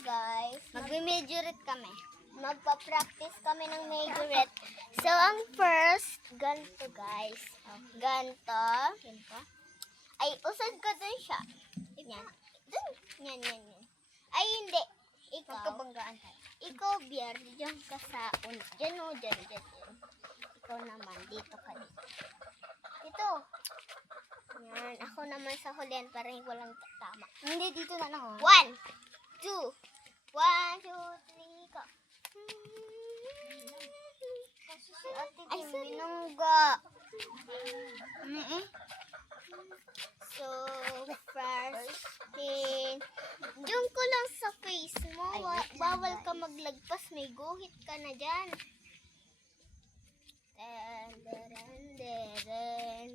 guys, Magme-majorette kami. magpa-practice kami ng majorette. So, ang first, ganito guys. Ganito. Ay, usad ka dun siya. Yan. Dun. Yan. Ay, hindi. Ikaw. Magkabanggaan tayo. Ikaw, Bier, diyan ka sa una. Diyan o, diyan. Ikaw naman, dito ka dito. Dito. Yan, ako naman sa hulihan para hindi ko lang tama. Hindi, dito na lang. 1, 2, 1, 2, 3, go. Si ate Ay, din sorry. binungga. So, first thing, diyan ko lang sa face mo. Ay, wait lang, Bawal ka guys. maglagpas. May guhit ka na dyan. Ten, deren, deren.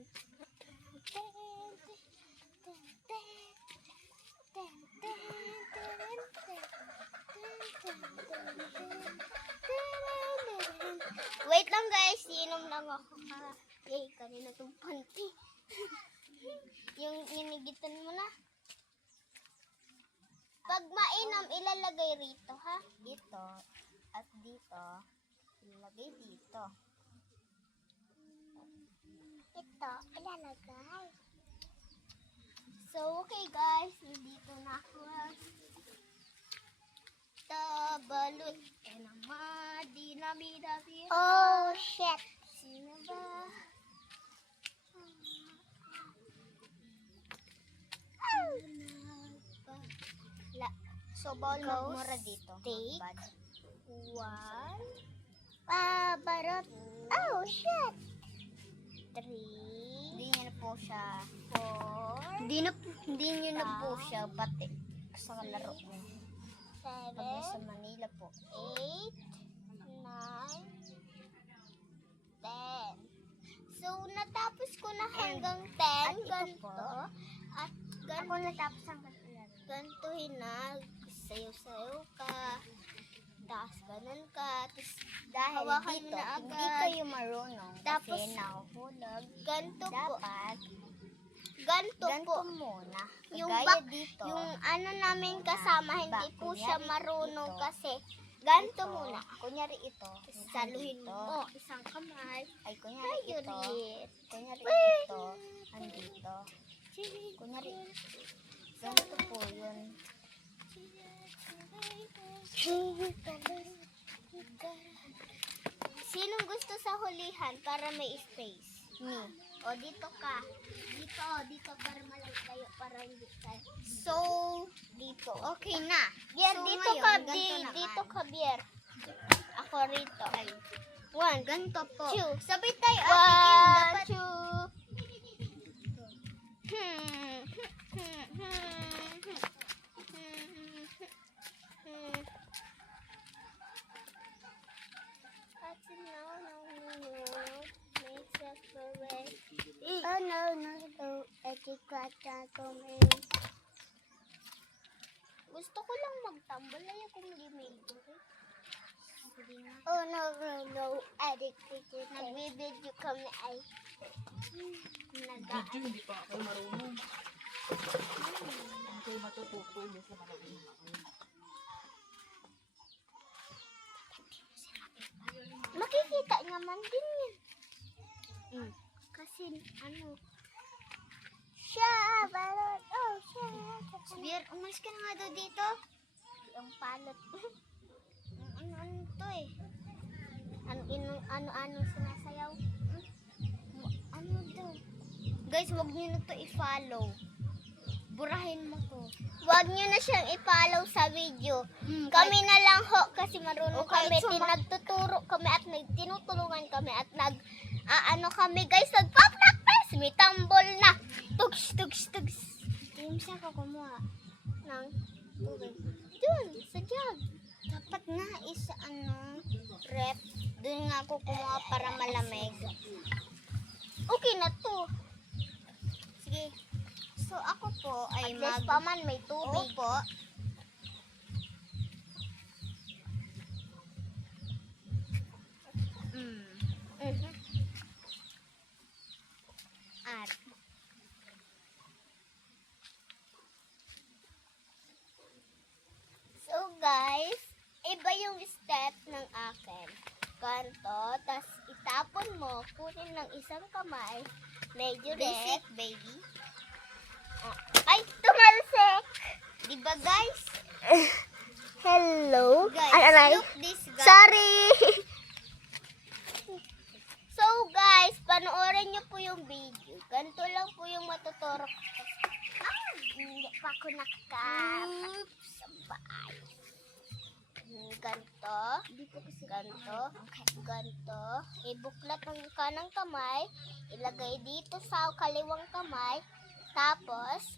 Wait lang guys, inom lang ako ha. Yay, kanina itong panty. yung inigitan mo na. Pag mainom, ilalagay rito ha. Dito. At dito. Ilagay dito. Ito, ilalagay. So, okay guys, nandito na ako. Tabalot. Dinami-dami. Oh, shit. Sino ba? La. So, bawal Go, magmura dito. take. Bad. 1. Barot. Oh, shit. 3. Hindi niya na po siya. 4. Hindi niyo na po siya pati sa laro mo. 7. Pag sa Manila po. 8, 9, 10. So, natapos ko na hanggang 10. at ito Ganito. po. At Ako ganito. natapos ang kasilan. Gantuhin na. Sayo-sayo ka. Tapos ganun ka. Tapos Dahil hawakan mo dito, na hindi agad. kayo marunong. Tapos, kasi nahuhulog. ganito po. Dapat, Ganito ganito po. muna. Yung Gaya back, dito. yung ano namin kasama, hindi back. po siya Kunyari marunong ito. kasi ganito ito, muna. Kunyari ito. Saluhin andito. mo. Isang kamay. Ay, kunyari ito. Favorite. Kunyari ito. Andito. Kunyari, ganito po yun. Sinong gusto sa hulihan para may space? Me. O, dito ka. Dito para malayo para hindi tayo. So, dito. Okay na. Bier, So, dito ngayon, ka, ganito naman. dito ka, Bier. Ako rito. Ay, 1, ganito po. 2. Sabay tayo, ate Kim. 1, Dapat 2. Oh no, gusto ko lang magtambal ay kung hindi may Oh no, addicted. Nagbe-video kami ay Video, hindi pa ako marunong. Hindi kayo matutukoy, may sa malawin ako. makikita naman din yan. Kasi ano, siya, balot, oh, siya. Bier, umalis ka na nga daw dito. Yung palot. Ano to eh? Ano sinasayaw? Ano to? Guys, wag niyo na to i-follow. Burahin mo to. Huwag nyo na siyang i-follow sa video. Hmm, Kami na lang ho kasi marunong Okay, kami. so Nagtuturo kami at tinutulungan kami at ano kami guys, nagpa-practice. May tambol na. Tugs. Kim, saan ka kumuha? Nang tubig. Dun, sa jug. Dapat nga is rep. Doon nga ako kumuha para malamig. Okay na to. Sige. So ako po ay At least pa man may tubig. Opo. At So Iba yung step ng akin. Ganto, tas itapon mo, kunin ng isang kamay, medyo Basic, red. baby. Ay, tumalsik! Diba, guys? Hello? Guys, Aray. look this, guys. Sorry! So guys, panoorin niyo po yung video. Ganito lang po yung matuturo ko. Hindi pa ako Oops! Sabay. Ganito. Ganito. Ganito. Ibuklat ng kanang kamay. Ilagay dito sa kaliwang kamay. Tapos,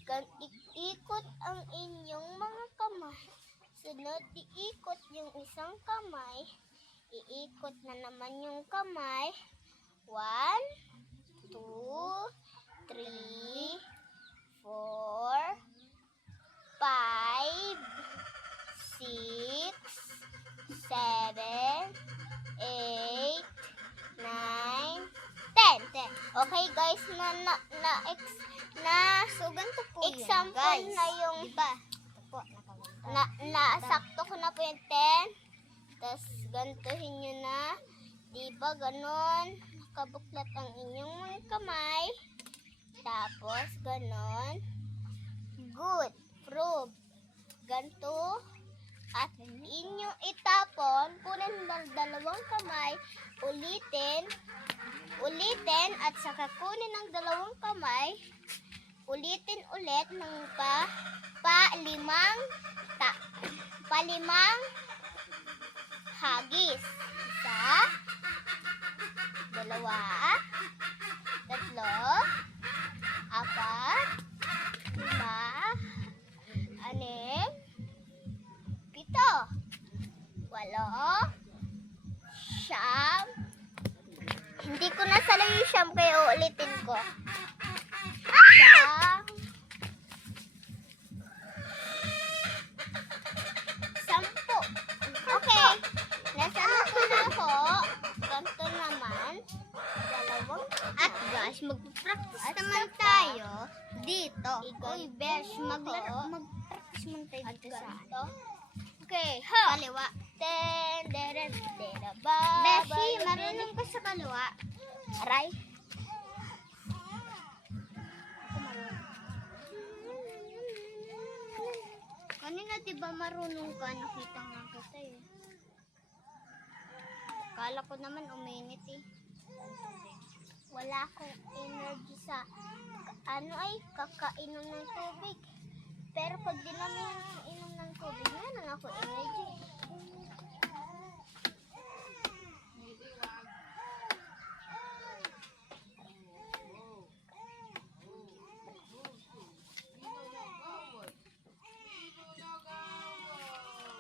ikot ang inyong mga kamay. Sunod, iikot yung isang kamay. Iikot na naman yung kamay. 1, 2, 3, 4, 5, 6, 7, 8, 9, 10. Okay guys, So, ganito po yun, example guys. na yung Diba? Ito po, nakaganda. nasakto ko na po yung 10. Tapos gantuhin nyo na. Diba ganon? Nakabuklat ang inyong mga kamay. Tapos ganon. Good. Prove. Ganto. At inyong itapon. Kunin ng dalawang kamay. Ulitin. At saka kunin ng dalawang kamay. Ulitin ulit ng palimang hagis. 1, 2, 3, 4, 5, 6, 7, 8, 9, 10. Hindi ko nasala yung siyam kaya uulitin ko. 10. Okay. Nasala ko na ako. Ganito naman. Dalawang. At guys, mag-practice naman tayo dito. Ikaw, Uy, besh, ikaw. mag-practice muna tayo At dito sa ganito. Okay. Ha. kaliwa. Ba. Beshi, marunong ka sa kaliwa. Aray. Kanina diba marunong ka? Nakita nga kita eh. Kala ko naman uminit eh. Wala akong energy sa kakainom ng tubig. Pero pag di namin inom ng tubig, meron ako energy.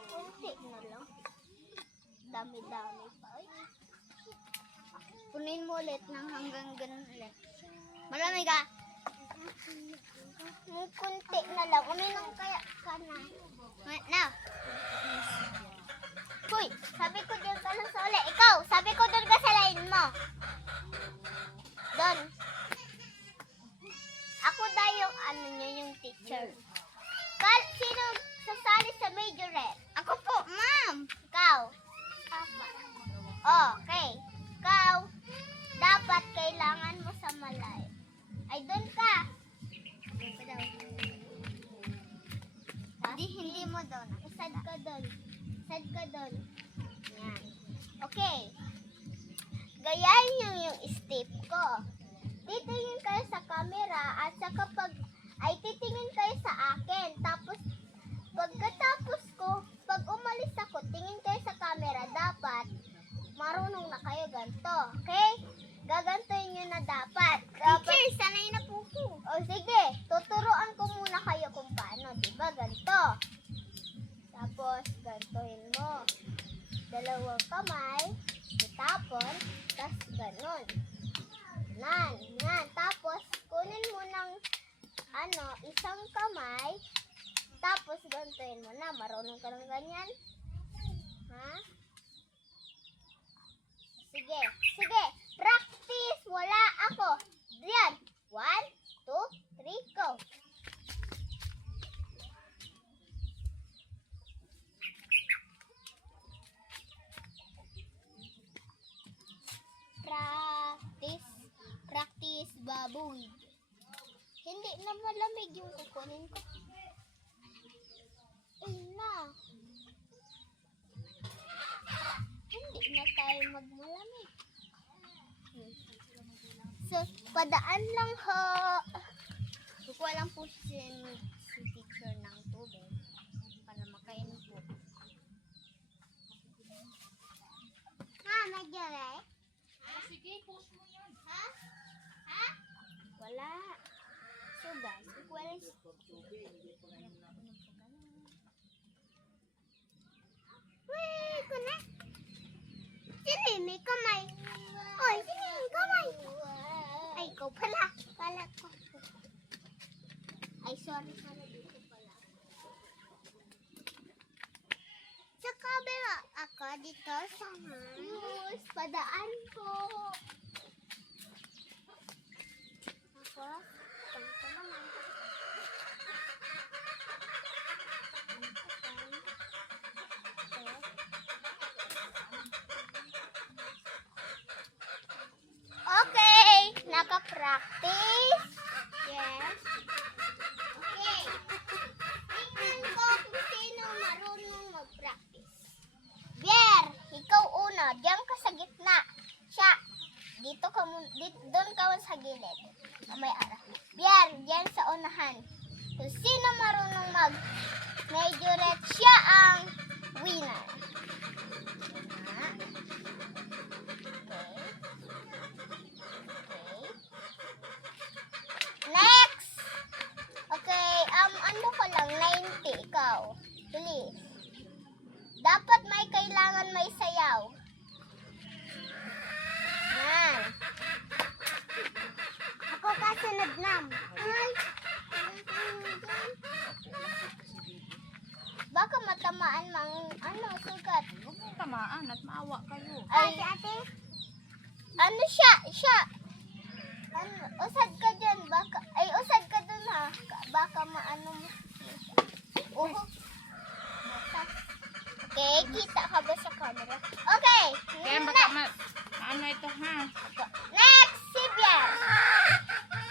Kunti na lang. Dami-dami pa. Punin mo ulit ng hanggang ganun ulit. Malamig ka. Kunti na lang. Uminom kaya ka na. Now. Hoy, sabi ko doon ka lang sa uli. Ikaw, sabi ko doon ka sa line mo. Doon. Ako daw yung yung teacher. Sino sasali sa majorette? Ako po, ma'am. Ikaw. Okay. Ikaw, dapat kailangan mo sa malay. Ay, doon ka. Hindi mo daw na. Sad ka doon. Sad ka doon. Yan. Okay. Gayahin nyo yung step ko. Titingin kayo sa camera at sa kapag ay titingin kayo sa akin. Tapos, pagkatapos ko, pag umalis ako, tingin kayo sa camera. Dapat, marunong na kayo ganito. Okay? Gagantoin nyo na dapat. Teacher, sanay na po ko. O sige, tuturuan ko muna kayo kung paano. Diba? Ganito. Tapos, gantohin mo. Dalawang kamay. Itapon. Tapos, ganon. Yan. Tapos, kunin mo ng isang kamay. Tapos, gantohin mo na. Marunong ka ng ganyan? Ha? Sige. Practice. Wala ako. Diyan. 1, 2, 3, go. malamig yung kukunin ko. Ayun na. Hindi na tayo magmalamig. So, padaan lang ho. Kukuha lang po si teacher ng tubig para makainom po. Medyo right? Sige, post mo yan. Ha? Ha? Wala. So guys, kukuha lang Wait, kuna. Sini, may kamay. Oy, sini, may kamay. Ay, ikaw pala. Pala ko. Ay, sorry dito pala. Sa kabila ako dito sa Yes, padaan po. Ako, ganito naman. Okay, naka-practice. Yes. Okay. Tingnan ko kung sino marunong mag-practice. Bier, ikaw una. Diyan ka sa gitna. Siya. Dito ka doon ka sa gilid. May arah. Bier, diyan sa unahan. Kung sino marunong mag-majorette, siya ang winner. Ah. Okay. Next! Okay, ano ko lang, 90, ikaw. Bilis. Dapat may kailangan may sayaw. Yan. Ako kasunod nam. Ay. Baka matamaan sugat. Huwag mong tamaan at maawa kayo. Ay, Ate, siya. Usad ka dyan, usad ka dun ha. Baka maano mo. Okay, kita ka ba sa camera? Okay, Kaya baka ano ito ha? next, si Bier.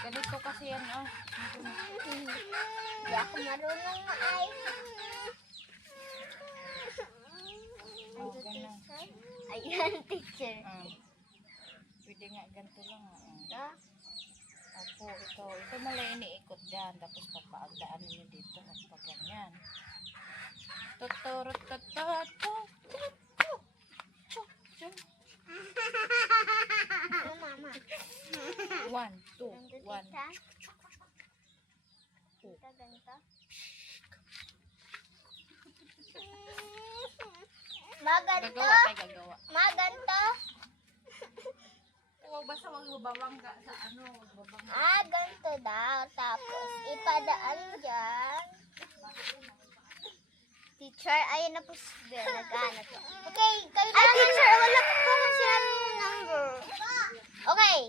Ganito kasi yan oh. Hindi ako marunong maay. Oh, ganun. Ayan, teacher. Pwede nga ganito lang ah. Ito. Opo, ito malay iniikot dyan. Tapos papaagdaan ninyo dito. Pag ganyan. Tuturut. Ano, mama? 1, 2, 1. Ganito, ganito. Maganto. Gagawa. Maganto. Huwag basta wag bubawang ka sa ano. Ganito daw. Tapos, ipadaan dyan. Teacher, ayun na po si Bier. Nag-ano to. Okay, kailangan. teacher, wala ko na sinabi yung number. Okay.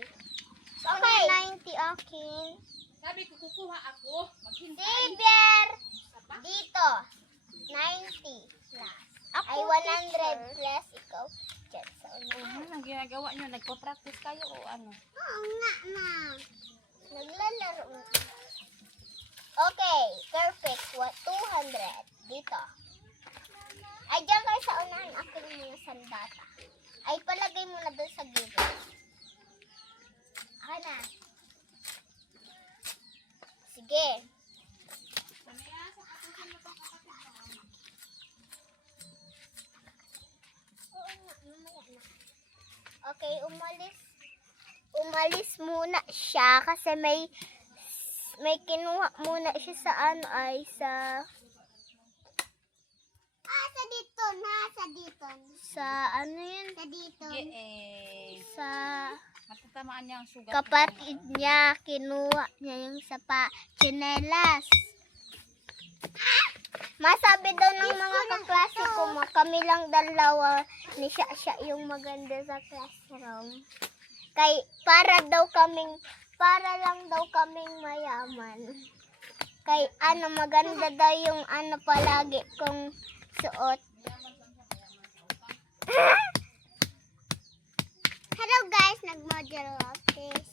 Okay. 90 akin. Sabi ko kukuha ako. Si Bier. Dito. 90 plus. Ay, 100 plus ikaw. Diyan sa unahan. Ano ang ginagawa nyo? Nagpa-practice kayo o ano? Oo nga, ma. Naglalaro. Okay, perfect. 200. Dito. Ay, diyan kayo sa unahan. Akin mga sandata. Ay, palagay mo na doon sa gilid. Akin na. Sige. Okay, umalis muna siya kasi may kinuha muna siya sa Sa dito, nasa dito. sa ano yun? Sa dito. Sa Matatamaan niya ang sugat. kapatid niya, kinuha niya yung tsinelas. Masabi daw ng mga kaklase ko, kami lang dalawa ni siya yung maganda sa classroom. Para lang daw kaming mayaman. Maganda daw yung palagi kong suot. Hello guys, nag-model of this.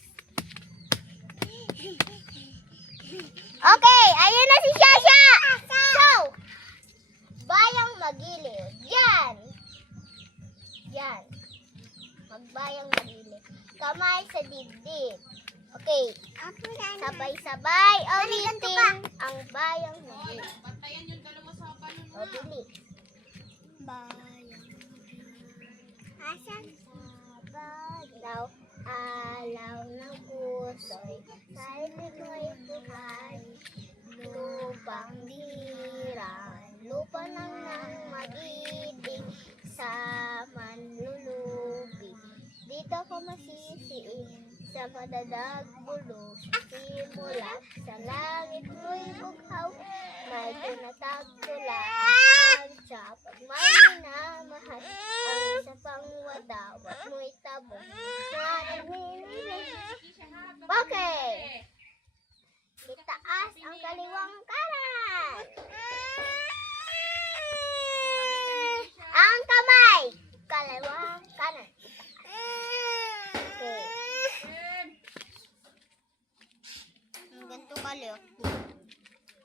Okay, ayun na si Shasha. So, bayang magilid. Yan. Yan. Magbayang magilid. Kamay sa dibdib. Okay, Ako na. sabay-sabay ganito ulitin ang bayang magilid. O, dili. Bayang Asan? Daw, alaw ng puso'y sa liko'y buhay. Lupang diran, lupa lang ng mag-ibig sa manlulubi. Dito ko masisiin sa madadag bulo. Simula sa langit mo'y bughaw, may tinatagpulaan sa pagmaminamahal. Ang isa pang wadawat mo'y tabong na naninilay. Okay! Itaas ang kaliwang kanan. Ang kamay. Kaliwang kanan. Okay. Ang ganito kaliw.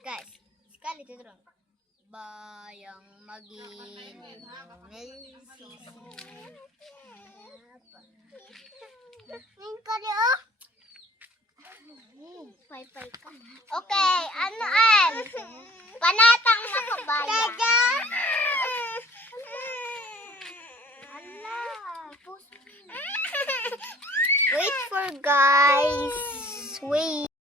Guys, sekali itu terus. Bayang magilid. Ang kaliyo. Pay-pay ka. Okay, ano an? Panatang nakabaya. Hala. Wait for guys. Wait.